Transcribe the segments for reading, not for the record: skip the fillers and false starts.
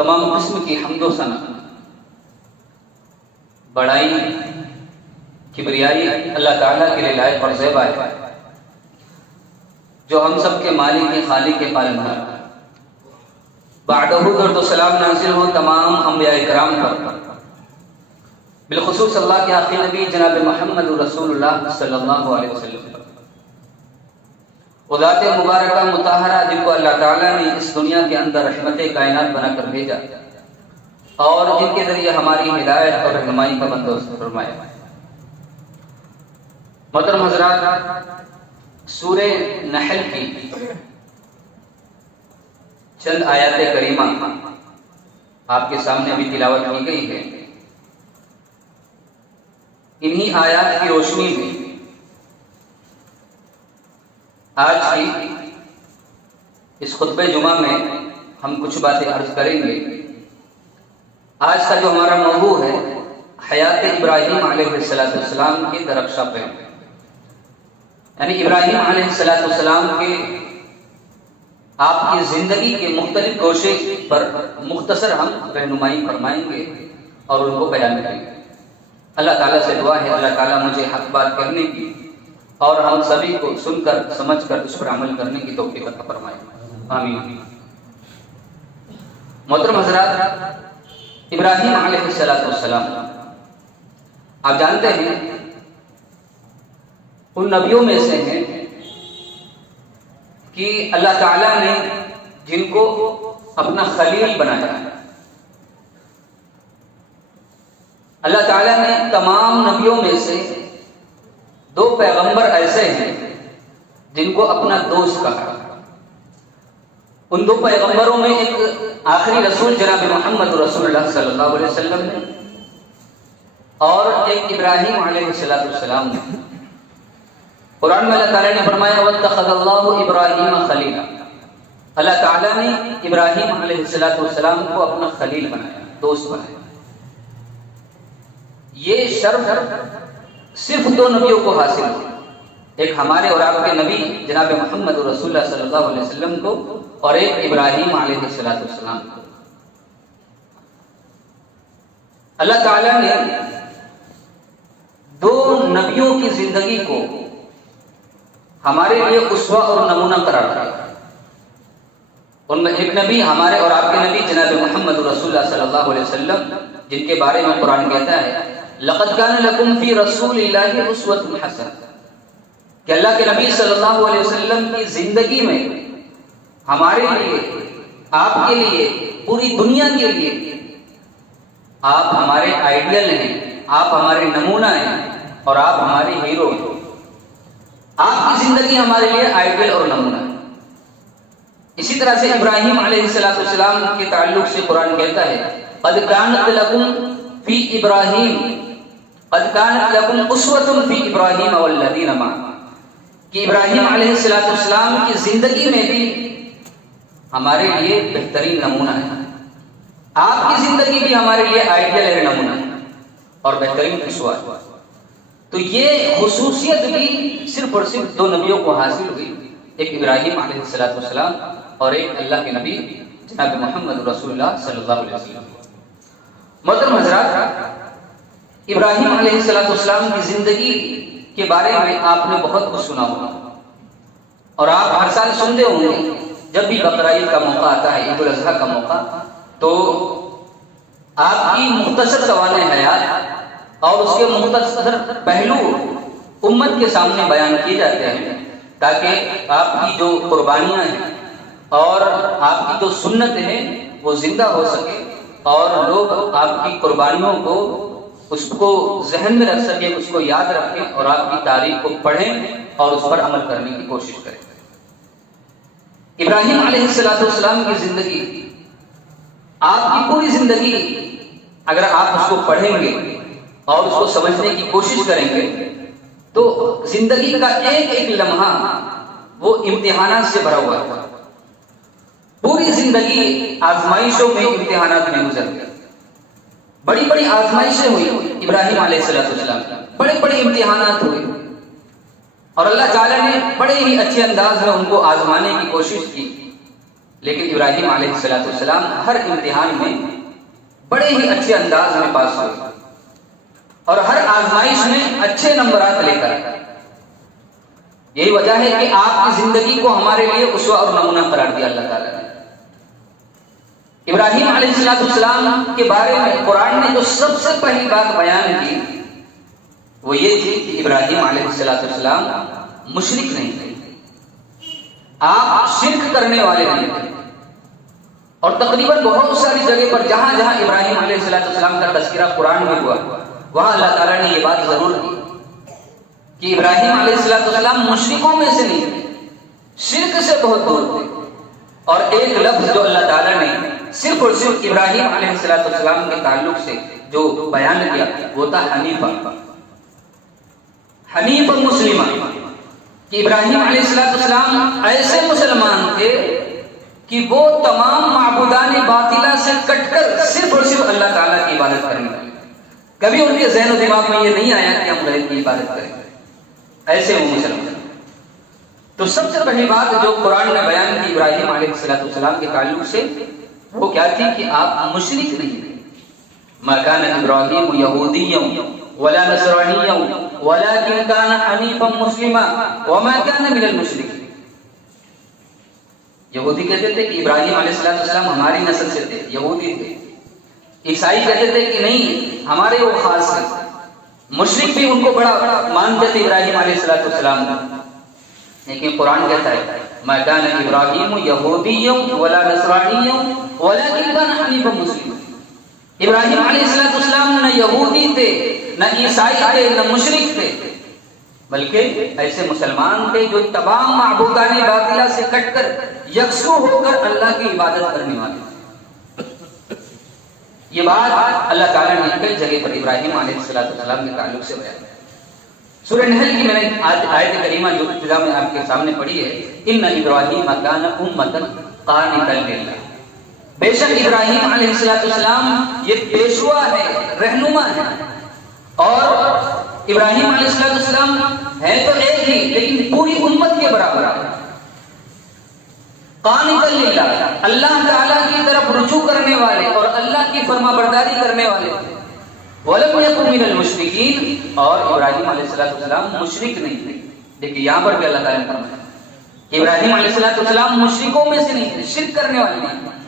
تمام قسم کی حمد و ثنا، بڑائی، کبریائی اللہ تعالیٰ کے لیے لائق اور زیبا ہے، جو ہم سب کے مالک کے خالق کے پالنہار۔ بعدہ درود و سلام نازل ہو تمام انبیاء کرام پر، بالخصوص اللہ کے آخری نبی جناب محمد رسول اللہ صلی اللہ علیہ وسلم پر، وہ ذات مبارکہ مطہرہ جن کو اللہ تعالیٰ نے اس دنیا کے اندر رحمت کائنات بنا کر بھیجا اور جن کے ذریعے ہماری ہدایت اور رہنمائی کا بندوبست فرمایا۔ محترم حضرات، سورہ نحل کی چند آیات کریمہ آپ کے سامنے ابھی تلاوت کی گئی ہے۔ انہی آیات کی روشنی میں آج کی اس خطبہ جمعہ میں ہم کچھ باتیں عرض کریں گے۔ آج کا جو ہمارا موضوع ہے حیات ابراہیم علیہ السلام کے درخشاں پہ، یعنی ابراہیم علیہ السلام کے آپ کی زندگی کے مختلف گوشے پر مختصر ہم رہنمائی فرمائیں گے اور ان کو بیان کریں گے۔ اللہ تعالیٰ سے دعا ہے اللہ تعالیٰ مجھے حق بات کرنے کی اور ہم سبھی کو سن کر سمجھ کر اس پر عمل کرنے کی توفیق عطا فرمائے، آمین۔ محترم حضرات، ابراہیم علیہ السلام آپ جانتے ہیں ان نبیوں میں سے ہیں کہ اللہ تعالیٰ نے جن کو اپنا خلیل بنایا۔ اللہ تعالیٰ نے تمام نبیوں میں سے دو پیغمبر ایسے ہیں جن کو اپنا دوست کہا۔ ان دو پیغمبروں میں ایک آخری رسول جناب محمد رسول اللہ صلی اللہ علیہ وسلم نے اور ایک ابراہیم علیہ السلام نے۔ قرآن میں اللہ تعالیٰ نے فرمایا وَاتَّخَذَ اللَّهُ إِبْرَاهِيمَ خَلِيلًا، اللہ تعالیٰ نے ابراہیم علیہ السلام کو اپنا خلیل بنایا، دوست بنایا۔ یہ شرف صرف دو نبیوں کو حاصل ہے، ایک ہمارے اور آپ کے نبی جناب محمد رسول اللہ صلی اللہ علیہ وسلم کو اور ایک ابراہیم علیہ السلام کو۔ اللہ تعالیٰ نے دو نبیوں کی زندگی کو ہمارے لیے اسوہ اور نمونہ قرار دیا۔ ان میں ایک نبی ہمارے اور آپ کے نبی جناب محمد رسول اللہ صلی اللہ علیہ وسلم، جن کے بارے میں قرآن کہتا ہے لَقَدْ كَانَ لَكُمْ فِي رَسُولِ اللَّهِ أُسْوَةٌ حَسَنَةٌ، کہ اللہ کے نبی صلی اللہ علیہ وسلم کی زندگی میں ہمارے لیے، آپ کے لیے، پوری دنیا کے لیے آپ ہمارے آئیڈیل ہیں، آپ ہمارے نمونہ ہیں اور آپ ہمارے ہیرو ہیں۔ آپ کی زندگی ہمارے لیے آئیڈیل اور نمونہ ہے۔ اسی طرح سے ابراہیم علیہ السلام کے تعلق سے قرآن کہتا ہے قَدْ كَانَتْ لَكُمْ فِي إِبْرَاهِيمَ قَدْ كَانَتْ لَكُمْ أُسْوَةٌ فِي إِبْرَاهِيمَ وَالَّذِينَ مَعَهُ، کہ ابراہیم علیہ السلام کی زندگی میں بھی ہمارے لیے بہترین نمونہ ہے، آپ کی زندگی بھی ہمارے لیے آئیڈیل ہے، نمونہ ہے اور بہترین اسوہ ہے۔ تو یہ خصوصیت بھی صرف اور صرف دو نبیوں کو حاصل ہوئی، ایک ابراہیم علیہ السلام اور ایک اللہ کے نبی جناب محمد رسول اللہ صلی اللہ علیہ وسلم۔ محترم حضرات، ابراہیم علیہ السلام کی زندگی کے بارے میں آپ نے بہت کچھ سنا ہوگا اور آپ ہر سال سنتے ہوں گے جب بھی بقرہ عید کا موقع آتا ہے، عید الاضحیٰ کا موقع، تو آپ کی مختصر سوانح حیات اور اس کے مختصر پہلو امت کے سامنے بیان کیے جاتے ہیں تاکہ آپ کی جو قربانیاں ہیں اور آپ کی جو سنت ہے وہ زندہ ہو سکے اور لوگ آپ کی قربانیوں کو اس کو ذہن میں رکھ سکیں، اس کو یاد رکھیں اور آپ کی تاریخ کو پڑھیں اور اس پر عمل کرنے کی کوشش کریں۔ ابراہیم علیہ السلام کی زندگی، آپ کی پوری زندگی اگر آپ اس کو پڑھیں گے اور اس کو سمجھنے کی کوشش کریں گے تو زندگی کا ایک ایک لمحہ وہ امتحانات سے بھرا ہوا ہے۔ پوری زندگی آزمائشوں میں، امتحانات میں گزر گئی۔ بڑی بڑی آزمائشیں ہوئی ابراہیم علیہ السلام، بڑے بڑے امتحانات ہوئے اور اللہ تعالیٰ نے بڑے ہی اچھے انداز میں ان کو آزمانے کی کوشش کی لیکن ابراہیم علیہ السلام ہر امتحان میں بڑے ہی اچھے انداز میں پاس ہوئے اور ہر آزمائش میں اچھے نمبرات لے کر آئے۔ یہی وجہ ہے کہ آپ کی زندگی کو ہمارے لیے اسوہ اور نمونہ قرار دیا اللہ تعالیٰ نے۔ ابراہیم علیہ السلام کے بارے میں قرآن نے جو سب سے پہلی بات بیان کی وہ یہ تھی کہ ابراہیم علیہ السلام مشرک نہیں تھے، آپ شرک کرنے والے نہیں تھے۔ اور تقریباً بہت ساری جگہ پر جہاں جہاں ابراہیم علیہ السلام کا تذکرہ قرآن میں ہوا وہاں اللہ تعالیٰ نے یہ بات ضرور کی کہ ابراہیم علیہ السلام مشرکوں میں سے نہیں تھے، شرک سے بہت دور تھے۔ اور ایک لفظ جو اللہ تعالیٰ نے صرف اور صرف ابراہیم علیہ السلام کے تعلق سے جو بیان کیا وہ تھا حنیفہ، حنیف مسلمہ، کہ ابراہیم علیہ السلام ایسے مسلمان تھے کہ وہ تمام معبودان باطلہ سے کٹ کر صرف اور صرف اللہ تعالیٰ کی عبادت کرنے والے۔ کبھی ان کے ذہن و دماغ میں یہ نہیں آیا کہ ہم غیر کی عبادت کریں، ایسے وہ مسلمان۔ تو سب سے پہلی بات جو قرآن نے بیان کی ابراہیم علیہ السلام کے تعلق سے وہ کیا تھی کہ آپ مشرک نہیں تھے۔ ما کان ابراہیم یہودیا ولا نصرانیا ولکن کان حنیفا مسلما وما کان من المشرکین۔ یہودی کہتے تھے کہ ابراہیم علیہ السلام ہماری نسل سے تھے، یہودی تھے۔ عیسائی کہتے تھے کہ نہیں ہمارے وہ خاص ہیں۔ مشرک بھی ان کو بڑا مانتے تھے ابراہیم علیہ السلام کو، لیکن قرآن کہتا ہے ما کان ابراہیم یہودیا ولا نصرانیا ولکن کان حنیفا مسلما۔ ابراہیم علیہ السلام نہ یہودی تھے، نہ عیسائی تھے، نہ مشرک تھے، بلکہ ایسے مسلمان تھے جو تمام معبودان باطلہ سے کٹ کر یکسو ہو کر اللہ کی عبادت کرنے والے۔ یہ بات اللہ تعالیٰ نے کئی جگہ پر ابراہیم علیہ السلام کے تعلق سے بیان کی۔ سورہ نحل کی میں نے آیت کریمہ جو ابتدا میں آپ کے سامنے پڑھی ہے، ان ابراہیم کان امۃ قانتا للہ، بے شک ابراہیم علیہ السلام یہ پیشوا ہے، رہنما ہے۔ اور ابراہیم علیہ السلام ہے تو ایک ہی لیکن پوری امت کے برابر ہے۔ قانتا للہ، اللہ تعالیٰ کی طرف رجوع کرنے والے اور اللہ کی فرما برداری کرنے والے۔ وَلَمْ يَكُنْ مِنَ الْمُشْرِكِينَ، اور ابراہیم علیہ السلام مشرک نہیں تھے۔ دیکھیے یہاں پر بھی اللہ تعالیٰ نے فرمایا کہ ابراہیم علیہ السلام مشرکوں میں سے نہیں تھے، شرک کرنے والے نہیں تھے۔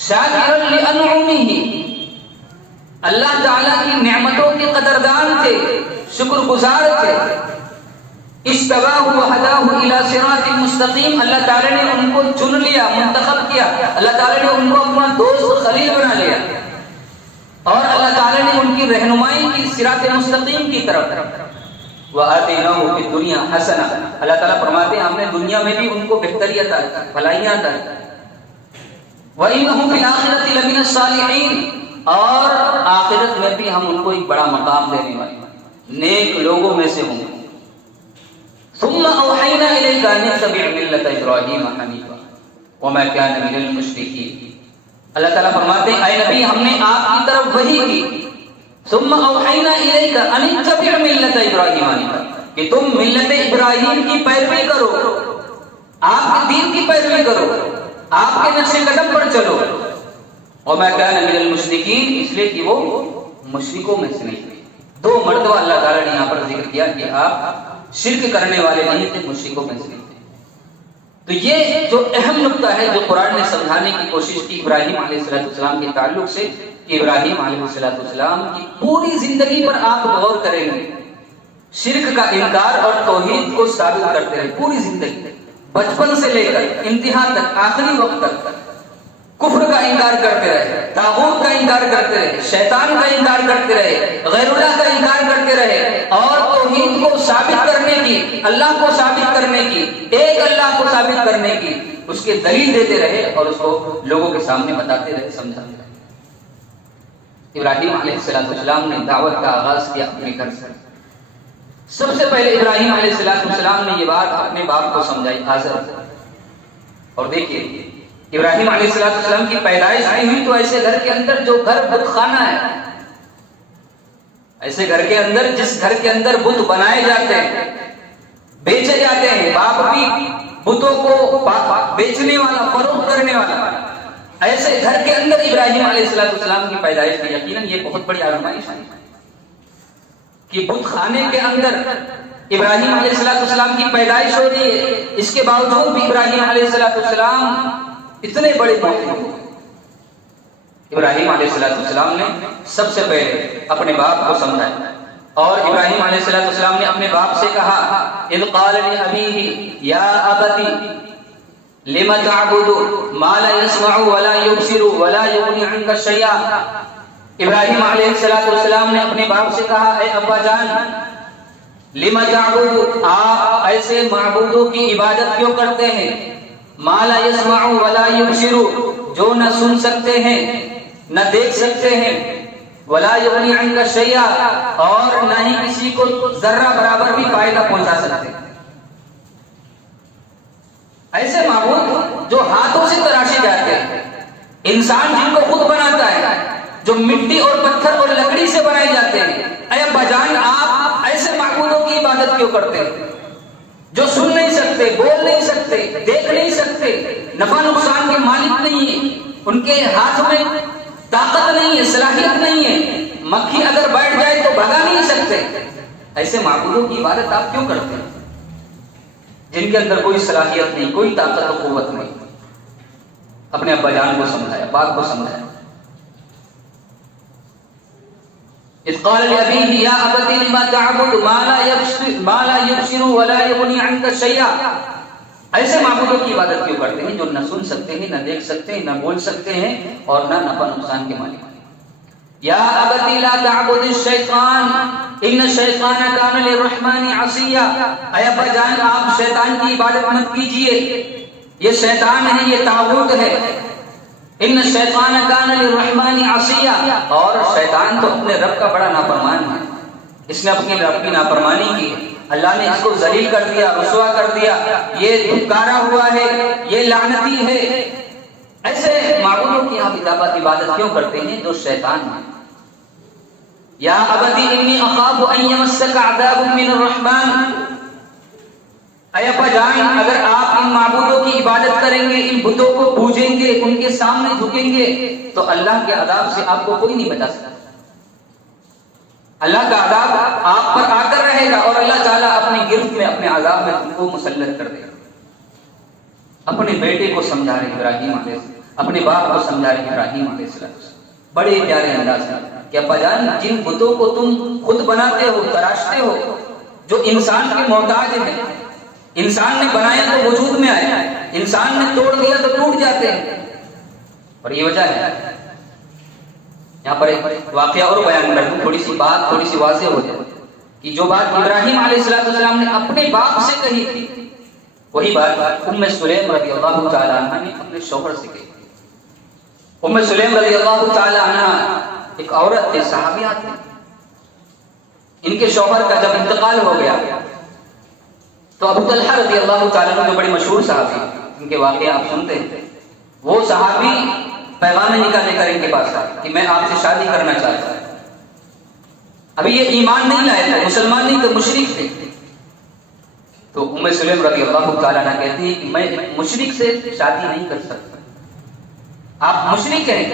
شاکرا لِأَنْعُمِهِ، اللہ تعالیٰ کی نعمتوں کے قدردان تھے، شکر گزار تھے۔ اجتباہ وہداہ الی صراط مستقیم، اللہ تعالیٰ نے ان کو چن لیا، منتخب کیا، اللہ تعالیٰ نے ان کو اپنا دوست خلیل بنا لیا، اور اللہ تعالیٰ نے ان کی رہنمائی کی صراط مستقیم کی طرف۔ وآتیناہ فی الدنیا حسنہ، اللہ تعالیٰ فرماتے ہیں ہم نے دنیا میں بھی ان کو بہتری عطا کی، بھلائیاں عطا کی۔ وَإِنَّهُ فِي الْآخِرَةِ لَمِنَ الصَّالِحِينَ، اور آخرت میں بھی ہم ان کو ایک بڑا مقام دینے والے نیک لوگوں میں سے ہوں گے۔ ثم اوحینا الیک ان اتبع ملۃ ابراہیم حنیفا وما کان من المشرکین۔ اللہ تعالیٰ فرماتے ہیں اے نبی ہم نے آپ کی طرف وحی کی، ثم اوحینا الیک ان اتبع ملۃ ابراہیم حنیفا، کہ تم ملت ابراہیم کی پیروی کرو، آپ کے دین کی پیروی کرو، آپ کے نقش قدم پر چلو۔ وما کان من المشرکین، اس لیے کہ وہ مشرکوں میں سے نہیں تھے۔ دو مرتبہ اللہ تعالیٰ نے یہاں پر ذکر کیا کہ آپ شرک کرنے والے نہیں تھے، مشرکوں میں سے نہیں تھے۔ تو یہ جو اہم نقطہ ہے جو قرآن نے سمجھانے کی کوشش کی ابراہیم علیہ السلام کے تعلق سے، کہ ابراہیم علیہ السلام کی پوری زندگی پر آپ غور کریں گے، شرک کا انکار اور توحید کو ثابت کرتے رہے پوری زندگی، بچپن سے لے کر انتہا تک، آخری وقت تک کفر کا انکار کرتے رہے، طاغوت کا انکار کرتے رہے، شیطان کا انکار کرتے رہے، غیر اللہ کا انکار کرتے رہے، اور توحید کو ثابت کرنے کی، اللہ کو ثابت کرنے کی، ایک اللہ کو ثابت کرنے کی اس کے دلیل دیتے رہے اور اس کو لوگوں کے سامنے بتاتے رہے، سمجھاتے رہے۔ ابراہیم علیہ السلام نے دعوت کا آغاز کیا اپنے گھر سے۔ سب سے پہلے ابراہیم علیہ السلام نے یہ بات اپنے باپ کو سمجھائی، آزر۔ اور دیکھیے ابراہیم علیہ السلام کی پیدائش نہیں ہوئی تو ایسے گھر کے اندر جو گھر بت خانہ ہے، ایسے گھر کے اندر جس گھر کے اندر بت بنائے جاتے ہیں، بیچے جاتے ہیں، باپ بھی بتوں کو بیچنے والا، فروخت کرنے والا، ایسے گھر کے اندر ابراہیم علیہ السلام کی پیدائش کی. یقیناً یہ بہت بڑی آزمائش ہے کہ بت خانے کے اندر ابراہیم علیہ السلام کی پیدائش ہو رہی ہے. اس کے باوجود بھی ابراہیم علیہ السلام اتنے بڑے مومن ہوئے. ابراہیم علیہ السلام نے سب سے پہلے اپنے باپ کو سمجھایا، اور ابراہیم علیہ السلام نے اپنے باپ سے کہا اذ قال لأبيه یا ابتی لم تعبد ما لا يسمع ولا يبصر ولا يغني عنك شيئا. ابراہیم علیہ السلام نے اپنے باپ سے کہا اے ابا جان، لم تعبد، آپ ایسے معبودوں کی عبادت کیوں کرتے ہیں، ما لا يسمع ولا يبصر، جو نہ سن سکتے ہیں نہ دیکھ سکتے ہیں، ولا یغنی عنک شیئا، اور نہ ہی کسی کو ذرہ برابر بھی فائدہ پہنچا سکتے. ایسے معبود جو ہاتھوں سے تراشے جاتے ہیں، انسان جن کو خود بناتا ہے، جو مٹی اور پتھر اور لکڑی سے بنائے جاتے ہیں. اے ابا جان، آپ ایسے معبودوں کی عبادت کیوں کرتے ہیں جو سن نہیں سکتے، بول نہیں سکتے، دیکھ نہیں سکتے، نفع نقصان کے مالک نہیں ہیں، ان کے ہاتھ میں طاقت نہیں ہے، صلاحیت نہیں ہے، مکھی اگر بیٹھ جائے تو بھگا نہیں سکتے. ایسے معبودوں کی عبادت آپ کیوں کرتے ہیں جن کے اندر کوئی صلاحیت نہیں، کوئی طاقت و قوت نہیں؟ اپنے ابا جان کو سمجھایا، باپ کو سمجھایا. اذ قال لأبيه يا أبت لم تعبد ما لا يبصر ولا يغني عنك شيئا. ایسے معبودوں کی عبادت کیوں کرتے ہیں جو نہ سن سکتے ہیں، نہ دیکھ سکتے ہیں، نہ بول سکتے ہیں، اور نہ نفع نقصان کے مالک ہیں. یا ابت لا تعبد الشیطان ان الشیطان کان للرحمن عصیا. اے ابا جان، آپ شیطان کی عبادت مت کیجیے، یہ شیطان ہے، یہ طاغوت ہے. ان الشیطان کان للرحمن عصیا، اور شیطان تو اپنے رب کا بڑا نافرمان ہے، اس نے اپنے رب کی نافرمانی کی، اللہ نے اس کو ذلیل کر دیا، رسوا کر دیا، یہ دھکارا ہوا ہے، یہ لعنتی ہے. ایسے معبودوں کی آپ عبادت کیوں کرتے ہیں جو شیطان ہے؟ یا ابتی انی اخاف ان یمسک عذاب من الرحمن. اے ابا جان، اگر آپ ان معبودوں کی عبادت کریں گے، ان بتوں کو پوجیں گے، ان کے سامنے جھکیں گے، تو اللہ کے عذاب سے آپ کو کوئی نہیں بچا سکتا. اللہ کا عذاب آپ پر آ کر رہے گا، اور اللہ تعالیٰ اپنی گرفت میں، اپنے عذاب میں تم کو مسلط کر دے گا. اپنے بیٹے کو سمجھا رہے ابراہیم علیہ السلام، اپنے باپ کو سمجھا رہے ابراہیم علیہ السلام، بڑے پیارے انداز میں کہ ابا جان، جن بتوں کو تم خود بناتے ہو، تراشتے ہو، جو انسان کے محتاج ہیں، انسان نے بنایا تو وجود میں آیا، انسان نے توڑ دیا تو ٹوٹ جاتے ہیں. اور یہ وجہ ہے. یہاں پر ایک واقعہ اور بیان کر دوں، تھوڑی سی بات تھوڑی سی واضح ہو جائے کہ جو بات ابراہیم علیہ السلام نے اپنے باپ سے کہی تھی، وہی بات ام سلیم رضی اللہ تعالی عنہ نے اپنے شوہر سے کہی. ام سلیم رضی اللہ تعالی عنہ ایک عورت تھی، صحابیہ تھی. ان کے شوہر کا جب انتقال ہو گیا تو ابو طلحہ رضی اللہ تعالیٰ عنہ جو بڑے مشہور صحابی، ان کے واقعے آپ سنتے ہیں، وہ صحابی پیغام نکاح لے کر ان کے پاس آئے کہ میں آپ سے شادی کرنا چاہتا ہوں. ابھی یہ ایمان نہیں لائے تھے، مسلمان نہیں تھے، مشرک تھے. تو ام سلیم رضی اللہ تعالیٰ عنہ کہتی ہے کہ میں مشرک سے شادی نہیں کر سکتا. آپ مشرک ہیں،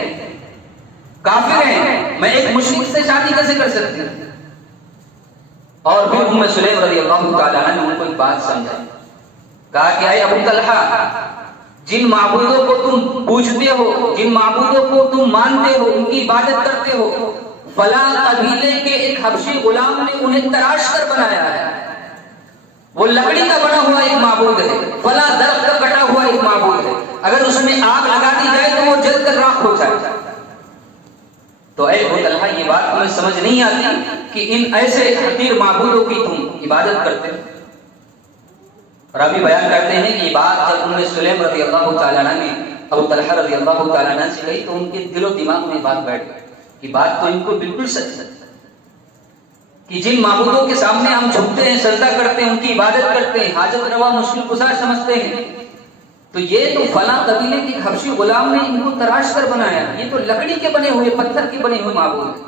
کافر ہیں، میں ایک مشرک سے شادی کیسے کر سکتی ہوں؟ اور پھر ام سلیم رضی اللہ تعالیٰ عنہ نے ان کو ایک بات سمجھائی، کہا کہ اے ابو طلحہ، جن معبودوں کو تم پوجتے ہو، جن معبودوں کو تم مانتے ہو، ان کی عبادت کرتے ہو، فلاں قبیلے کے ایک حبشی غلام نے انہیں تراش کر بنایا ہے. وہ لکڑی کا بنا ہوا ایک معبود ہے، فلاں درخت کا کٹا ہوا ایک معبود ہے، اگر اس میں آگ لگا دی جائے تو وہ جل کر راکھ ہو جائے. تو اے ابو طلحہ، یہ بات تمہیں سمجھ نہیں آتی کہ ان ایسے حقیر معبودوں کی تم عبادت کرتے ہو؟ اور ابھی بیان کرتے ہیں کہ یہ بات جب ام سلیم رضی اللہ تعالیٰ عنہ نے ابو طلحہ رضی اللہ تعالیٰ عنہ سے کہی تو ان کے دل و دماغ میں بات بیٹھ گئی کہ بات تو ان کو بالکل سچ ہے کہ جن معبودوں کے سامنے ہم جھکتے ہیں، سجدہ کرتے ہیں، ان کی عبادت کرتے ہیں، حاجت روا مشکل گزار سمجھتے ہیں، تو یہ تو فلاں قبیلے کے حبشی غلام نے ان کو تراش کر بنایا. یہ تو لکڑی کے بنے ہوئے، پتھر کے بنے ہوئے معبود ہیں.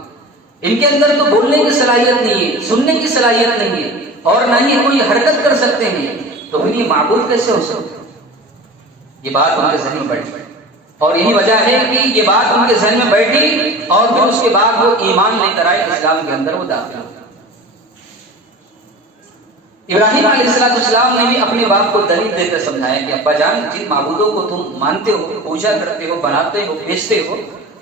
ان کے اندر تو بولنے کی صلاحیت نہیں ہے، سننے کی صلاحیت نہیں ہے، اور نہ ہی کوئی حرکت کر سکتے ہیں. تو پھر یہ معبود کیسے ہو سکتا؟ یہ بات ان کے ذہن میں بیٹھی اور یہی وجہ ہے کہ یہ بات ان کے ذہن میں بیٹھی اور پھر اس کے بعد وہ ایمان لے کر آئے، اسلام کے اندر وہ داخل ہو۔ ابراہیم علیہ السلام نے بھی اپنے باپ کو دلیل دے کر سمجھایا کہ ابا جان، جن معبودوں کو تم مانتے ہو، پوجا کرتے ہو، بناتے ہو، بیچتے ہو،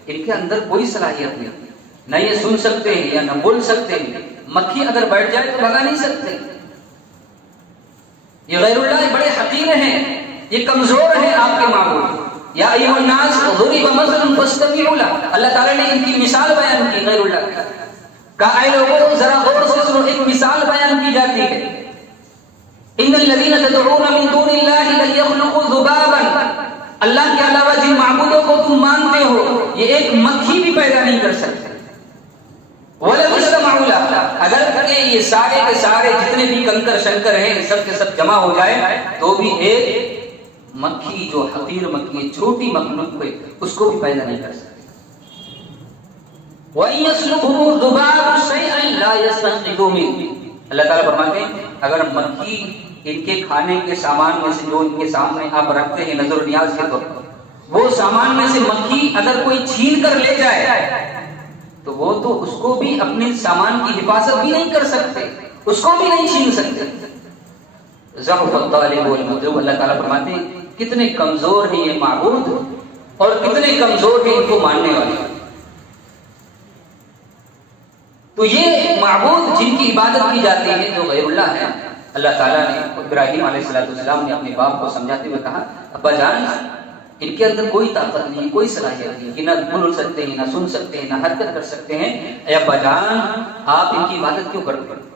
ان کے اندر کوئی صلاحیت نہیں، نہ یہ سن سکتے ہیں یا نہ بول سکتے ہیں، مکھی اگر بیٹھ جائے تو بھگا نہیں سکتے، یہ غیر اللہ بڑے حقیر ہیں، یہ کمزور ہیں آپ کے معبود۔ یا ایھا الناس ضرب مثل فاستمعوا له، اللہ تعالیٰ نے ان کی مثال بیان کی غیر اللہ کی، کہا اے لوگوں ذرا غور سے سنو، ایک مثال بیان کی جاتی ہے، ان الذين تدعون من دون الله لن يخلقوا ذبابا، اللہ کے علاوہ جن معبودوں کو تم مانتے ہو یہ ایک مکھی بھی پیدا نہیں کر سکتے، وَلَوِ اجْتَمَعُوا لَهُ، اگر کہ یہ سارے کے سارے جتنے بھی کنکر شنکر ہیں سب کے سب جمع ہو جائے تو بھی ایک مکھی جو حقیر مکھی چھوٹی مخلوق ہے اس کو بھی پیدا نہیں کر سکتے۔ وَإِن يَسْلُبْهُمُ الذُّبَابُ شَيْئًا لَا يَسْتَنقِذُوهُ مِنْهُ، اللہ تعالیٰ فرماتے ہیں اگر مکھی ان کے کھانے کے سامان میں سے جو ان کے سامنے آپ رکھتے ہیں نظر و نیاز کے طور پر، وہ سامان میں سے مکھی اگر کوئی چھین کر لے جائے تو وہ تو اس کو بھی اپنے سامان کی حفاظت بھی نہیں کر سکتے، اس کو بھی نہیں چھین سکتے۔ ضعف الطالب والمطلوب، اللہ تعالیٰ فرماتے ہیں کتنے کمزور ہیں یہ معبود اور کتنے کمزور ہیں ان کو ماننے والے۔ تو یہ معبود جن کی عبادت کی جاتی ہے جو غیر اللہ ہے، اللہ تعالیٰ نے ابراہیم علیہ السلام نے اپنے باپ کو سمجھاتے ہوئے کہا ابا جان، ان کے اندر کوئی طاقت نہیں، کوئی صلاحیت نہیں کہ نہ بول سکتے ہیں، نہ سن سکتے ہیں، نہ حرکت کر سکتے ہیں، اے ابا جان آپ ان کی عبادت کیوں کرتے ہیں؟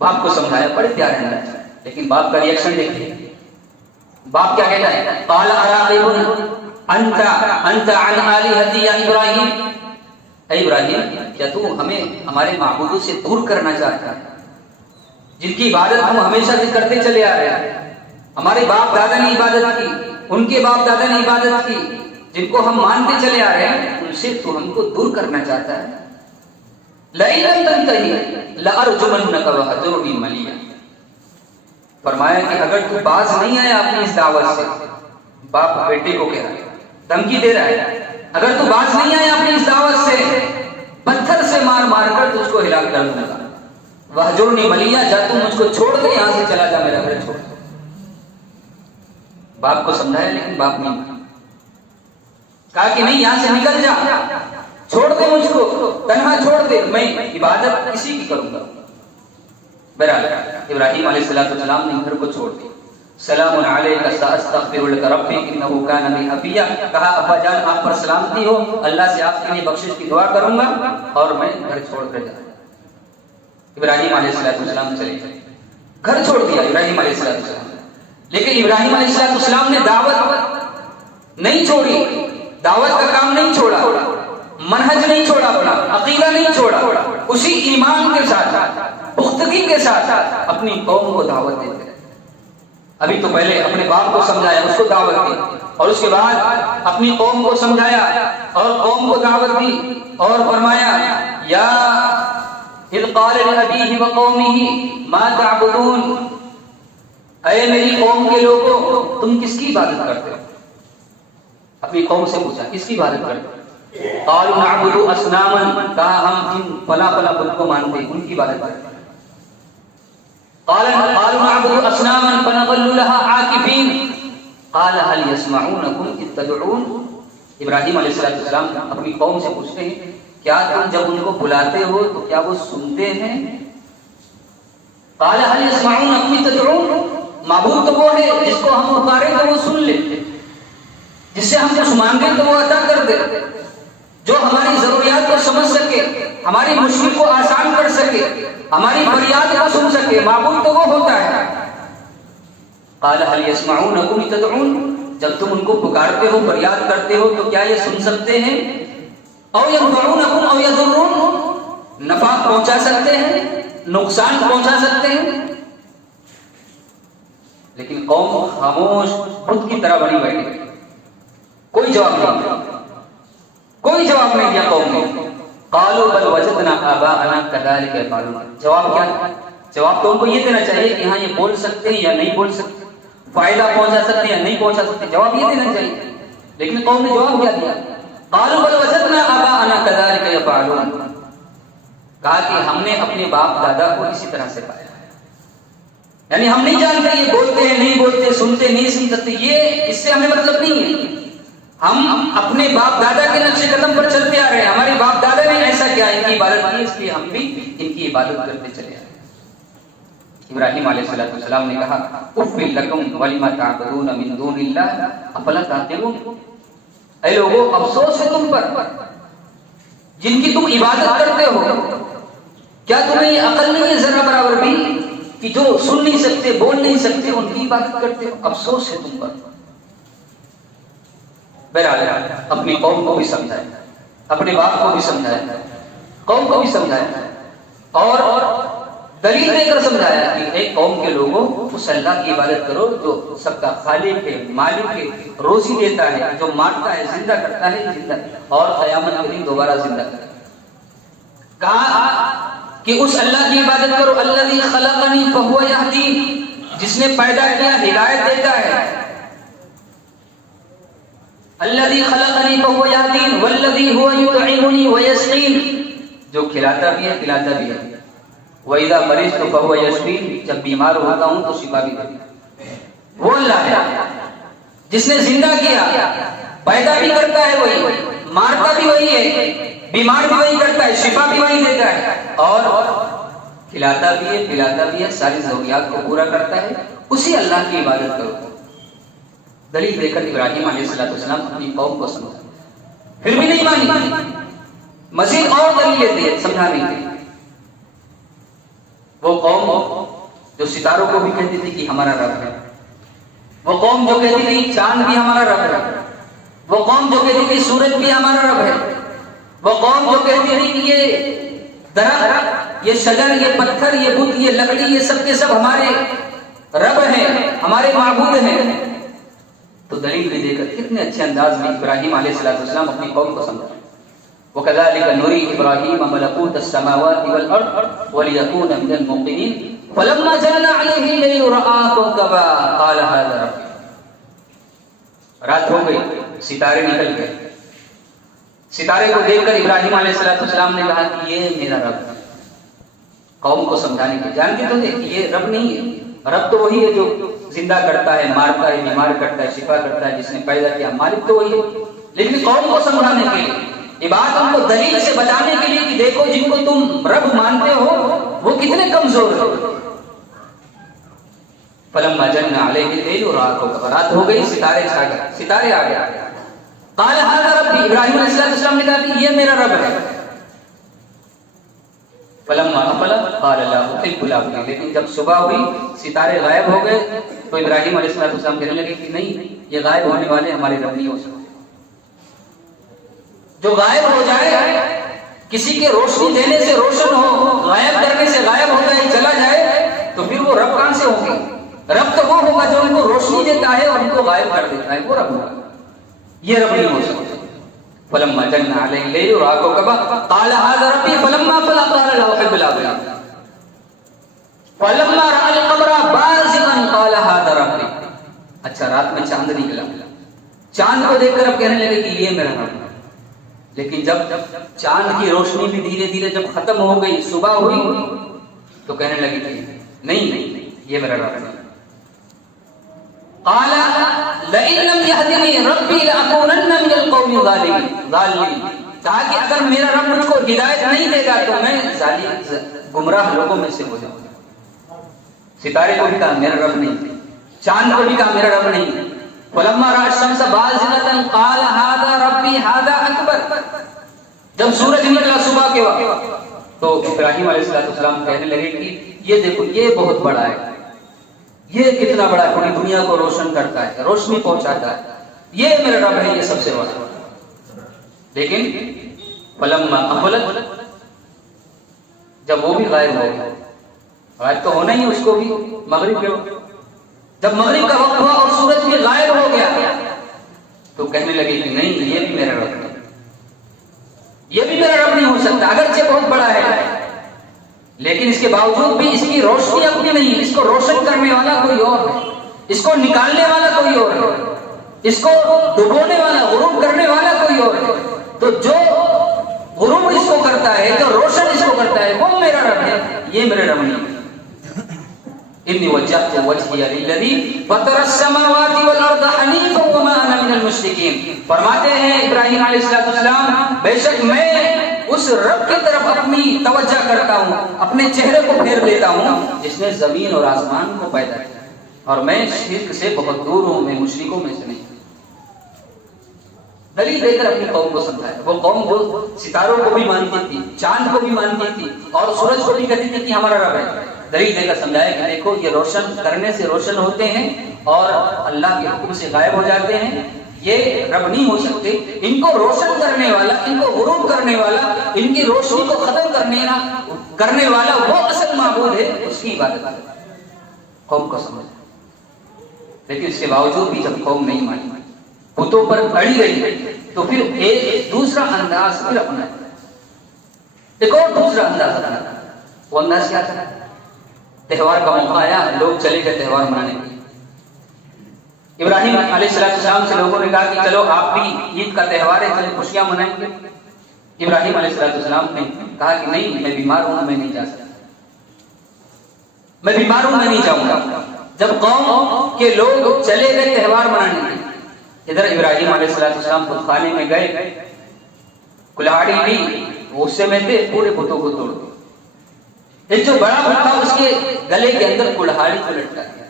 باپ کو سمجھایا، بڑے پیارے ہیں، لیکن باپ کا ریئیکشن دیکھیے، باپ کیا کہتا ہے؟ قال اراغب انت عن آلہتی یا ابراہیم، اے ابراہیم کیا تو ہمیں ہمارے معبودوں سے دور کرنا چاہتا ہے جن کی عبادت ہم ہمیشہ سے کرتے چلے آ رہے ہیں؟ ہمارے باپ دادا نے عبادت کی، ان کے باپ دادا نے عبادت کی، جن کو ہم مانتے چلے آ رہے ہیں، ان سے تو ہم کو دور کرنا چاہتا ہے۔ لئن لم تنتہی لأرجمنک وہجرنی ملیہ، فرمایا کہ اگر تو باز نہیں آیا اپنی اس دعوت سے، باپ بیٹے کو کہہ رہا ہے، دھمکی دے رہا ہے، اگر تو باز نہیں آیا اپنی اس دعوت سے، پتھر سے مار مار کر تو اس کو ہلاک کر دوں گا، وہجرنی ملیہ، جا تم مجھ کو چھوڑ دے، یہاں سے چلا جا، میرا گھر چھوڑ دے۔ باپ کو سمجھایا لیکن باپ نہیں مانا، کہا کہ نہیں یہاں سے نکل جا، چھوڑ دے مجھ کو، تنہا چھوڑ دے، میں عبادت کسی کی کروں گا۔ بہرحال ابراہیم علیہ السلام نے گھر کو چھوڑ دیا، سلام علیک ساستغفر لک ربی انہ کان بی حفیا، کہا ابا جان آپ پر سلامتی ہو، اللہ سے آپ کے لیے بخشش کی دعا کروں گا اور میں گھر چھوڑ کر جاؤں۔ ابراہیم علیہ السلام چلے گئے، گھر چھوڑ دیا ابراہیم علیہ السلام، لیکن ابراہیم علیہ السلام نے دعوت نہیں چھوڑی، دعوت کا کام نہیں چھوڑا، منہج نہیں چھوڑا، اپنا عقیدہ نہیں چھوڑا، اسی ایمان کے ساتھ پختگی کے ساتھ اپنی قوم کو دعوت دیتے رہے۔ ابھی تو پہلے اپنے باپ کو سمجھایا، اس کو دعوت دی، اور اس کے بعد اپنی قوم کو سمجھایا اور قوم کو دعوت دی، اور فرمایا یا اذ قال لأبیہ وقومہ ما تعبدون، اے میری قوم کے لوگوں تم کس کی عبادت کرتے ہو؟ اپنی قوم سے پوچھا کس کی عبادت کرتے ہو؟ قالوا نعبد اصناما، کہا ہم ان فلاں فلاں بت کو مانتے ہیں، ان کی عبادت کرتے ہیں۔ قالوا نعبد اصناما فنظل لها عاكفين قال هل يسمعونكم اذ تدعون، ابراہیم علیہ السلام اپنی قوم سے پوچھتے ہیں کیا تم جب ان کو بلاتے ہو تو کیا وہ سنتے ہیں؟ قال هل يسمعونكم اذ تدعون، معبود تو وہ ہے جس کو ہم پکارے تو وہ سن لے، جس سے ہم کچھ مانگے تو وہ عطا کر دے، جو ہماری ضروریات کو سمجھ سکے، ہماری مشکل کو آسان کر سکے، ہماری فریاد کو سن سکے، معبود تو وہ ہوتا ہے۔ قال هل يسمعونكم اذ تدعون، جب تم ان کو پکارتے ہو فریاد کرتے ہو تو کیا یہ سن سکتے ہیں؟ او ينفعونكم او يضرون، نفع پہنچا سکتے ہیں، نقصان پہنچا سکتے ہیں؟ لیکن قوم خاموش خود کی طرح بنی بیٹھی، کوئی جواب نہیں دیا، کوئی جواب نہیں دیا قوم نے۔ قالوا بل وجدنا آباءنا كذلك يفعلون، جواب کیا؟ جواب تو ان کو یہ دینا چاہیے کہ ہاں یہ بول سکتے ہیں یا نہیں بول سکتے، فائدہ پہنچا سکتے ہیں یا نہیں پہنچا سکتے، جواب یہ دینا چاہیے. لیکن قوم نے جواب کیا دیا؟ قالوا بل وجدنا آباءنا كذلك يفعلون، کہا کہ ہم نے اپنے باپ دادا کو اسی طرح سے پایا ہے. یعنی ہم نہیں جانتے یہ بولتے ہیں نہیں بولتے، سنتے نہیں سنتے، یہ اس سے ہمیں مطلب نہیں ہے. ہم اپنے باپ دادا کے نقش قدم پر چلتے آ رہے ہیں. ہمارے باپ دادا نے ایسا کیا، ان کی عبادت کی، اس لیے ہم بھی ان کی عبادت کرتے چلے آ رہے ہیں. ابراہیم علیہ السلام نے کہا اف لکم ولم تعبدون من دون اللہ افلا تعقلون، اے لوگوں افسوس ہے تم پر جن کی تم عبادت کرتے ہو، کیا تمہیں یہ عقل نہیں ہے ذرا برابر بھی کہ جو سن نہیں سکتے بول نہیں سکتے ان کی عبادت کرتے ہو؟ افسوس ہے تم پر. بہرحال اپنی قوم کو بھی سمجھائے، اپنے باپ کو بھی سمجھایا، قوم کو بھی سمجھایا اور دلیل دے کر سمجھایا کہ ایک قوم کے لوگوں اس اللہ کی عبادت کرو جو سب کا خالق ہے، مالک ہے، روزی دیتا ہے، جو مارتا ہے، زندہ کرتا ہے، زندہ اور قیامت کے دن دوبارہ زندہ کرتا ہے. کہا کہ اس اللہ کی عبادت کرو الذی خلقنی فہو یہدین، جس نے پیدا کیا ہدایت دیتا ہے. الذی خلقنی فہو یہدین والذی هو یطعمنی ویسقین، جو کھلاتا بھی ہے پلاتا بھی ہے. وَإِذَا مَرِضْتُ فَهُوَ يَشْفِينِ، جب بیمار ہوتا ہوں تو شفا بھی دیتا ہے. وہ اللہ ہے جس نے زندہ کیا، پیدا بھی کرتا ہے وہی، مارتا بھی وہی ہے، بیمار بھی وہی کرتا ہے، شفا بھی وہی دیتا ہے اور کھلاتا بھی ہے پلاتا بھی ہے، ساری ضروریات کو پورا کرتا ہے. اسی اللہ کی عبادت کرو. دلیل دے کر ابراہیم علیہ السلام اپنی قوم کو سمجھا، پھر بھی نہیں مانی. مزید اور دلیل دیتے سمجھانے کے لیے. وہ قوم جو ستاروں کو بھی کہتی تھی کہ ہمارا رب ہے، وہ قوم جو کہتی تھی چاند بھی ہمارا رب ہے، وہ قوم جو کہتی تھی سورج بھی ہمارا رب ہے، وہ قوم جو کہتی تھی کہ یہ درخت، یہ شجر، یہ پتھر، یہ بت، یہ لکڑی، یہ سب کے سب ہمارے رب ہیں، ہمارے معبود ہیں. تو دلیل بھی دے کر کتنے اچھے انداز میں ابراہیم علیہ السلام اپنی قوم کو سمجھا. وَكَذَلِكَ نُرِي إِبْرَاهِيمَ مَلَكُوتَ السَّمَاوَاتِ وَالْأَرْضِ وَلِيَكُونَ مِنَ الْمُوقِنِينَ فَلَمَّا جَنَّ عَلَيْهِ اللَّيْلُ رَأَىٰ كَوْكَبًا قَالَ هَٰذَا رَبِّي. رات ہو گئی، ستارے نکل گئے. ستارے کو دیکھ کر ابراہیم علیہ السلام نے کہا کہ یہ میرا رب ہے. قوم کو سمجھانے کے جانتے تو تھے کہ یہ رب نہیں ہے، رب تو وہی ہے جو زندہ کرتا ہے، مارتا ہے، بیمار کرتا ہے، شفا کرتا ہے، جس نے پیدا کیا. مالک تو وہی ہے، لیکن قوم کو سمجھانے کے لیے، یہ بات ان کو دلیل سے بتانے کے لیے کہ دیکھو جن کو تم رب مانتے ہو وہ کتنے کمزور ہیں. فلما جن علیہ الليل رات ہو گئی، ستارے چھا گئے، ستارے آ گئے. قال هذا ربی، ابراہیم علیہ السلام نے کہا کہ یہ میرا رب ہے. فلما افل قال لا احب الافلین، لیکن جب صبح ہوئی ستارے غائب ہو گئے تو ابراہیم علیہ السلام کہنے لگے کہ نہیں، یہ غائب ہونے والے ہمارے رب نہیں ہو سکتے. جو غائب ہو جائے، کسی کے روشنی دینے سے روشن ہو، غائب کرنے سے غائب ہو جائے، چلا جائے، تو پھر وہ رب کہاں سے ہوگی؟ رب تو وہ ہوگا جو ان کو روشنی دیتا ہے اور ان کو غائب کر دیتا ہے، وہ رب ہوگا. یہ رب نہیں ہو سکتا. فلما جن علیہ الليل رأى كوكبا قال هذا ربي فلما افل قال لا احب الافلين فلما رأى القمر بازغا قال هذا ربي. اچھا رات میں چاند نکلا، چاند کو دیکھ کر اب کہنے لگے کہ یہ میرا رب ہے. لیکن جب چاند کی روشنی بھی دھیرے دھیرے جب ختم ہو گئی، صبح ہوئی، تو کہنے لگی کہ نہیں یہ میرا رب ہے. قال لئن لم يهدني ربي لأكونن من القوم الضالين. کہا کہ اگر میرا رب مجھ کو ہدایت نہیں دے گا تو میں گمراہ لوگوں میں سے ہو جاؤں گا. ستارے کو بھی کہا میرا رب نہیں، چاند کو بھی کہا میرا رب نہیں. فلما رأى الشمس بازغة قال هذا ربي هذا أكبر. جب سورج نکلا صبح کے وقت تو ابراہیم علیہ السلام کہنے لگے کہ یہ دیکھو یہ بہت بڑا ہے، یہ کتنا بڑا ہے، پوری دنیا کو روشن کرتا ہے، روشنی پہنچاتا ہے، یہ میرا رب ہے، یہ سب سے بڑا. لیکن فلما افلت، جب وہ بھی غائب ہو گیا، غائب تو ہونا ہی اس کو بھی مغرب کے وقت، جب مغرب کا وقت ہوا اور سورج بھی غائب ہو گیا تو کہنے لگے کہ نہیں یہ بھی میرا رب ہے، یہ بھی میرا رب نہیں ہو سکتا، اگرچہ بہت بڑا ہے لیکن لیکن اس کے باوجود بھی اس کی روشنی اپنی نہیں، اس کو روشن کرنے والا کوئی اور ہے، اس کو نکالنے والا کوئی اور ہے، اس کو ڈبونے والا، غروب کرنے والا کوئی اور ہے۔ تو جو غروب اس کو کرتا ہے، جو روشن اس کو کرتا ہے، وہ میرا رب ہے، یہ میرے رب نہیں ہے۔ انی وجہت وجہی للذی فطر السماوات والارض حنیفا وما انا من المشرکین۔ فرماتے ہیں ابراہیم علیہ السلام، بے شک میں اس رب کی طرف اپنی توجہ کرتا ہوں، اپنے چہرے کو پھیر لیتا ہوں جس نے زمین اور آسمان کو پیدا کیا، اور میں شرک سے بہت دور ہوں، میں مشرکوں میں سے نہیں۔ دلیل دے کر اپنی قوم کو سمجھایا۔ وہ قوم جو ستاروں کو بھی مانتی تھی، چاند کو بھی مانتی تھی، اور سورج کو بھی کہتی تھی کہ ہمارا رب ہے، دلیل دے کر سمجھایا کہ دیکھو یہ روشن کرنے سے روشن ہوتے ہیں اور اللہ کے حکم سے غائب ہو جاتے ہیں، یہ رب نہیں ہو سکتے۔ ان کو روشن کرنے والا، ان کو غروب کرنے والا، ان کی روشنی کو ختم کرنے والا وہ اصل معبود ہے، اس کی عبادت ہے۔ قوم کو سمجھا، لیکن اس کے باوجود بھی جب قوم نہیں مانی، بتوں پر اڑی گئی، تو پھر ایک دوسرا انداز پھر اپنا، ایک اور دوسرا انداز اپنا۔ وہ انداز کیا تھا؟ تہوار کا موقع آیا، لوگ چلے گئے تہوار منانے کے لیے۔ ابراہیم علیہ السلام سے لوگوں نے کہا کہ چلو آپ بھی عید کا تہوار ہے، چلو خوشیاں منائیں گے۔ ابراہیم علیہ السلام نے کہا کہ نہیں، میں بیمار ہوں، میں نہیں جا سکتا، میں بیمار ہوں، میں نہیں جاؤں گا۔ جب قوم کے لوگ چلے گئے تہوار منانے کے لیے، ادھر ابراہیم علیہ السلام خود خانے میں گئے، کلاڑی لی، غصے میں تھے، پورے بتوں کو توڑ دیا۔ ایک جو بڑا بت تھا اس کے گلے کے اندر کلہاڑی کو لٹکا دیا۔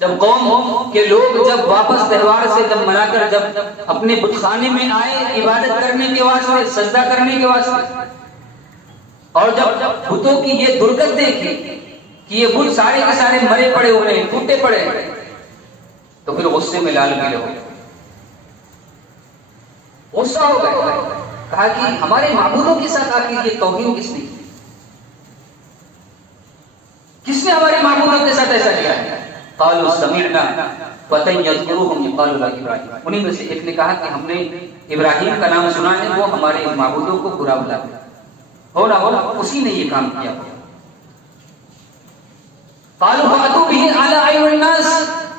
جب قوم کے لوگ جب واپس تہوار سے جب منا کر جب اپنے بت خانے میں آئے عبادت کرنے کے واسطے، سجدہ کرنے کے واسطے، اور جب بتوں کی یہ درگت دیکھی کہ یہ بت سارے کے سارے مرے پڑے ہوئے ہیں، ٹوٹے پڑے ہیں، تو پھر غصے میں لال پیلے ہو گئے، غصہ ہو گئے، کہا کہ ہمارے معبودوں کے ساتھ آخر یہ توہین کس نے کی؟ کس نے ہمارے معبودوں کے ساتھ ایسا کیا ہے؟ قالوا سمعنا فتى يذكرهم يقال له ابراہیم۔ انہیں میں سے ایک نے کہا کہ ہم نے ابراہیم کا نام سنا ہے، وہ ہمارے معبودوں کو برا بلاتا ہو نہ ہو، اسی نے یہ کام کیا۔ قالوا فاتوا به على اعين الناس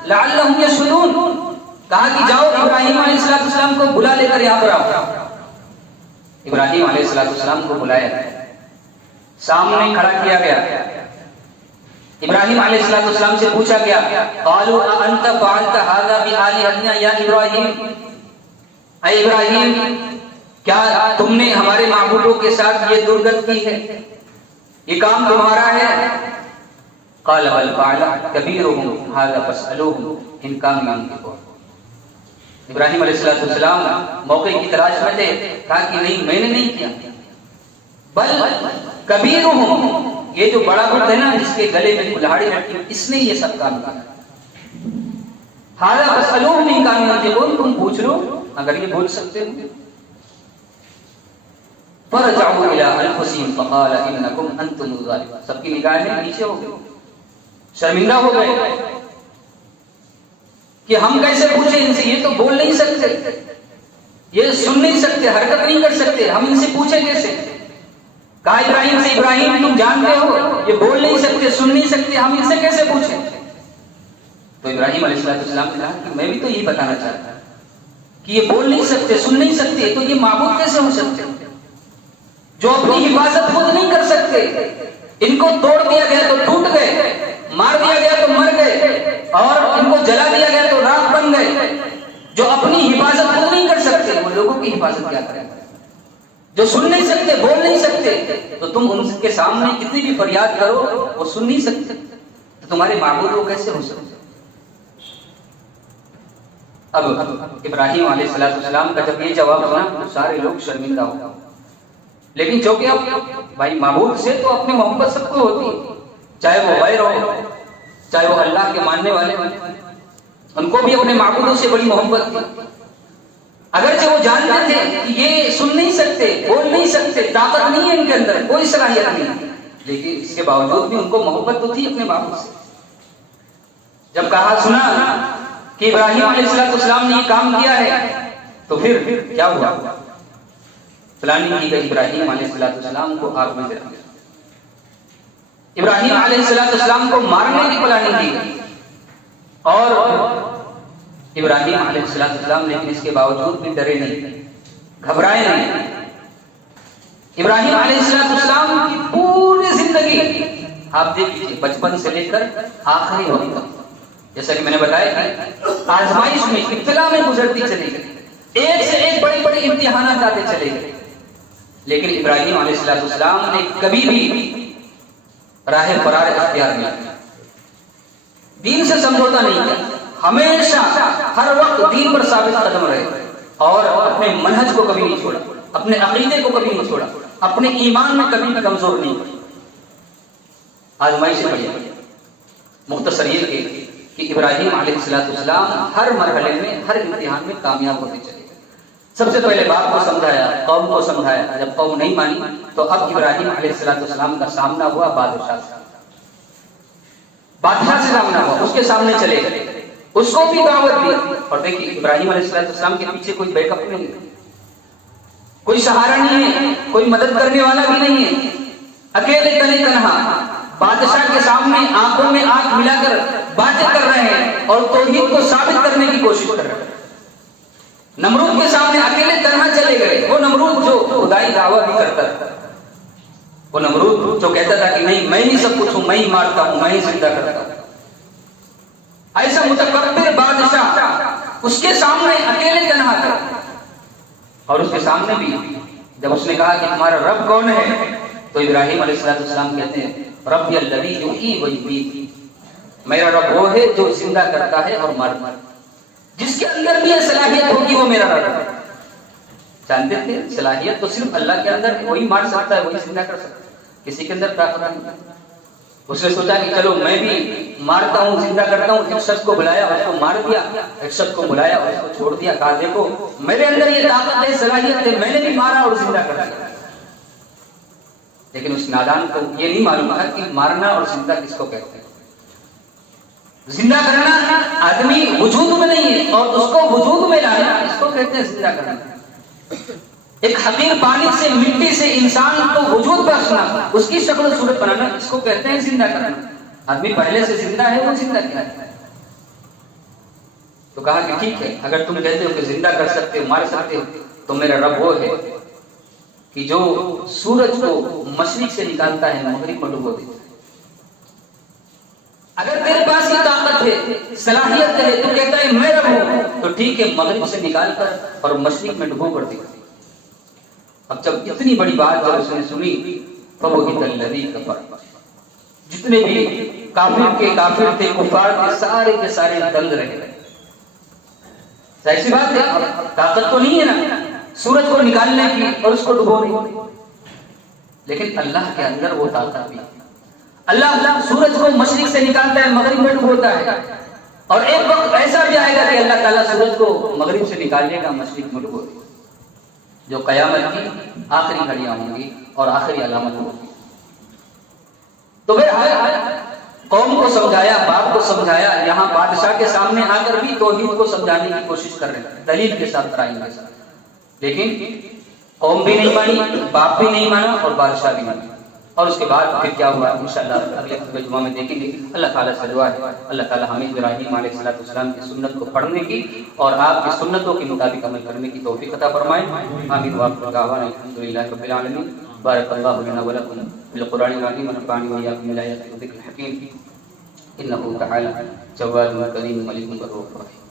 لعلهم يشهدون۔ کہا کہ جاؤ ابراہیم علیہ السلام کو بلا لے کر یہاں پر آؤ۔ ابراہیم علیہ السلام کو بلایا، سامنے کھڑا کیا گیا، ابراہیم علیہ السلام سے پوچھا گیا، قالوا انت فعلت هذا بآلهتنا یا ابراہیم، اے ابراہیم کیا تم نے ہمارے معبودوں کے ساتھ یہ درگت کی ہے، یہ کام تمہارا ہے؟ قال بل فعل كبيرهم هذا فاسألوهم ان كانوا ينطقون۔ ابراہیم علیہ السلام موقع کی تلاش میں تھے، کہا کہ نہیں، میں نے نہیں کیا، بل کبیرهم، یہ جو بڑا بت ہے نا جس کے گلے میں کلہاڑی رکھی، اس نے یہ سب کام کیا۔ هذا فاسألوهم ان كانوا ينطقون، تم پوچھ لو اگر یہ بول سکتے ہو۔ فرجعوا الى انفسهم فقال انكم انتم الظالمون۔ سب کی نگاہیں نیچے ہو گئی، شرمندہ ہو گئے کہ ہم کیسے پوچھیں ان سے، یہ تو بول نہیں سکتے، یہ سن نہیں سکتے، حرکت نہیں کر سکتے، ہم ان سے پوچھیں کیسے؟ کہا ابراہیم سے، ابراہیم تم جانتے ہو یہ بول نہیں سکتے، سن نہیں سکتے، ہم ان سے کیسے پوچھیں؟ تو ابراہیم علیہ السلام نے کہا کہ میں بھی تو یہی بتانا چاہتا ہوں کہ یہ بول نہیں سکتے، سن نہیں سکتے، تو یہ معبود کیسے ہو سکتے جو اپنی حفاظت خود نہیں کر سکتے؟ ان کو توڑ دیا گیا تو ٹوٹ گئے، مار دیا گیا تو مر گئے، اور ان کو جلا دیا گیا تو راکھ بن گئے۔ جو اپنی حفاظت خود نہیں کر سکتے وہ لوگوں کی حفاظت کیا کریں؟ جو سن نہیں سکتے، بول نہیں سکتے، تو تم ان کے سامنے کتنی بھی فریاد کرو وہ سن نہیں سکتے، تو تمہارے معبود وہ کیسے ہو سکتے؟ اب ابراہیم علیہ السلام کا جب یہ جواب سنا تو سارے لوگ شرمندہ ہو گئے، لیکن چونکہ اب بھائی معبود سے تو اپنی محبت سب کو ہوتی ہے، چاہے وہ غیر ہو، چاہے وہ اللہ کے ماننے والے ہوں، ان کو بھی اپنے معبودوں سے بڑی محبت تھی۔ اگرچہ وہ جانتے تھے کہ یہ سن نہیں سکتے، بول نہیں سکتے، طاقت نہیں ہے ان کے اندر، کوئی صلاحیت نہیں، لیکن اس کے باوجود بھی ان کو محبت تو تھی اپنے معبود سے۔ جب کہا سنا کہ ابراہیم علیہ السلام نے یہ کام کیا ہے تو پھر کیا ہوا؟ پلاننگ کی گئی ابراہیم علیہ السلام کو آگ میں گرا دیا۔ ابراہیم علیہ السلام کو مارنے کی پلاننگ کی گئی، اور ابراہیم علیہ السلام لیکن اس کے باوجود بھی ڈرے نہیں، گھبرائے نہیں۔ ابراہیم علیہ السلام کی پوری زندگی آپ دیکھیے بچپن سے لے کر آخری وقت تک، جیسا کہ میں نے بتایا کہ آزمائش میں ابتلا میں گزرتی چلی گئی، ایک سے ایک بڑی بڑی امتحانات آتے چلے گئے، لیکن ابراہیم علیہ السلام نے کبھی بھی راہ فرار اختیار نہیں کیا، دین سے سمجھوتا نہیں کیا، ہمیشہ ہر وقت دین پر ثابت قدم رہے اور اپنے منہج کو کبھی نہیں چھوڑا، اپنے عقیدے کو کبھی نہیں چھوڑا، اپنے ایمان میں کبھی بھی کمزور نہیں ہوئی۔ آزمائش سے بڑی مختصر یہ کہ ابراہیم علیہ السلام ہر مرحلے میں ہر امتحان میں کامیاب ہوتے چلے گئے۔ سب سے پہلے باپ کو سمجھایا، قوم کو سمجھایا، جب قوم نہیں مانی تو اب ابراہیم علیہ السلام کا سامنا ہوا بادشاہ سے، بادشاہ سے سامنا ہوا، اس کے سامنے چلے گئے، اس کو بھی دعوت دی۔ اور دیکھیے ابراہیم علیہ السلام کے پیچھے کوئی بیک اپ نہیں ہے، کوئی سہارا نہیں ہے، کوئی مدد کرنے والا بھی نہیں ہے، اکیلے تنے تنہا بادشاہ کے سامنے آنکھوں میں آنکھ ملا کر باتیں کر رہے ہیں اور توحید کو ثابت کرنے کی کوشش کر رہے ہیں۔ نمرود کے سامنے اکیلے تنہا چلے گئے، وہ نمرود جو خدائی دعویٰ بھی کرتا تھا، وہ نمرود جو کہتا تھا کہ نہیں میں ہی سب کچھ ہوں، میں ہی مارتا ہوں، میں ہی زندہ کرتا ہوں، ایسا متکبر بادشاہ اس کے سامنے اکیلے تنہا تھا۔ اور اس کے سامنے بھی جب اس نے کہا کہ تمہارا رب کون ہے تو ابراہیم علیہ السلام کہتے ہیں ربی الذی یحیی و یمیت، میرا رب وہ ہے جو زندہ کرتا ہے اور مارتا ہے، جس کے اندر بھی یہ صلاحیت ہوگی وہ میرا رب ہے۔ جانتے تھے صلاحیت تو صرف اللہ کے اندر ہے، وہی مار سکتا ہے، وہی زندہ کر سکتا ہے، کسی کے اندر طاقت نہیں۔ اس نے سوچا کہ چلو میں بھی مارتا ہوں، زندہ کرتا ہوں، ایک شخص کو بلایا اس کو مار دیا، ایک شخص کو بلایا اس کو چھوڑ دیا، کہا دیکھو میرے اندر یہ طاقت ہے، صلاحیت ہے، میں نے بھی مارا اور زندہ کر دیا۔ لیکن اس نادان کو یہ نہیں معلوم تھا کہ مارنا اور زندہ کس کو کہتے ہیں۔ زندہ کرنا آدمی وجود میں نہیں ہے اور اس کو وجود میں لانا اس کو کہتے ہیں زندہ کرنا۔ ایک حقیر پانی سے، مٹی سے انسان کو وجود بخشنا، اس کی شکل و صورت بنانا، اس کو کہتے ہیں زندہ کرنا۔ آدمی پہلے سے زندہ ہے، وہ زندہ کیا ہے؟ تو کہا کہ ٹھیک ہے، اگر تم کہتے ہو کہ زندہ کر سکتے ہو، مار سکتے ہو، تو میرا رب وہ ہے کہ جو سورج کو مشرق سے نکالتا ہے مغرب کو ڈبو دیتا ہے۔ اگر تیرے پاس یہ طاقت ہے، صلاحیت ہے، تو کہتا ہے میں رب ہوں، تو ٹھیک ہے مغرب سے نکال کر اور مشرق میں ڈبو کر دیتا ہے۔ اب جب اتنی بڑی بات جب اس نے سنی فَبُهِتَ الَّذِي كَفَرَ، جتنے بھی کافر تھے، کفار تھے، سارے کے سارے دنگ رہ گئے۔ ظاہر سی بات ہے طاقت تو نہیں ہے نا سورج کو نکالنے کی اور اس کو ڈبونے کی، لیکن اللہ کے اندر وہ طاقت بھی ہے۔ اللہ سورج کو مشرق سے نکالتا ہے، مغرب میں ڈبوتا ہے، اور ایک وقت ایسا بھی آئے گا کہ اللہ تعالیٰ سورج کو مغرب سے نکالے گا، مشرق میں ڈبو دے گا، جو قیامت کی آخری گھڑیاں ہوں گی اور آخری علامت ہوگی۔ تو پھر قوم کو سمجھایا، باپ کو سمجھایا، یہاں بادشاہ کے سامنے آ کر بھی توحید کو سمجھانے کی کوشش کر رہے ہیں، دلیل کے ساتھ، دلائل کے ساتھ، لیکن قوم بھی نہیں مانی، باپ بھی نہیں مانا اور بادشاہ بھی نہیں مانا۔ اور اس کے بعد پھر کیا ہوا انشاءاللہ اگلے خطبہ جمعہ میں دیکھیں گے۔ اللہ تعالیٰ سے دعا ہے اللہ تعالیٰ ہمیں ابراہیم علیہ السلام کی سنت کو پڑھنے کی اور آپ کی سنتوں کے مطابق عمل کرنے کی توفیق عطا فرمائے۔ آمین وآخر دعوانا الحمدللہ رب العالمین۔ بارک اللہ لنا ولکم بالقرآن العظیم ونفعني وإياكم بالآيات والذکر الحکیم۔ انہ تعالی جواد کریم ملک الرحیم۔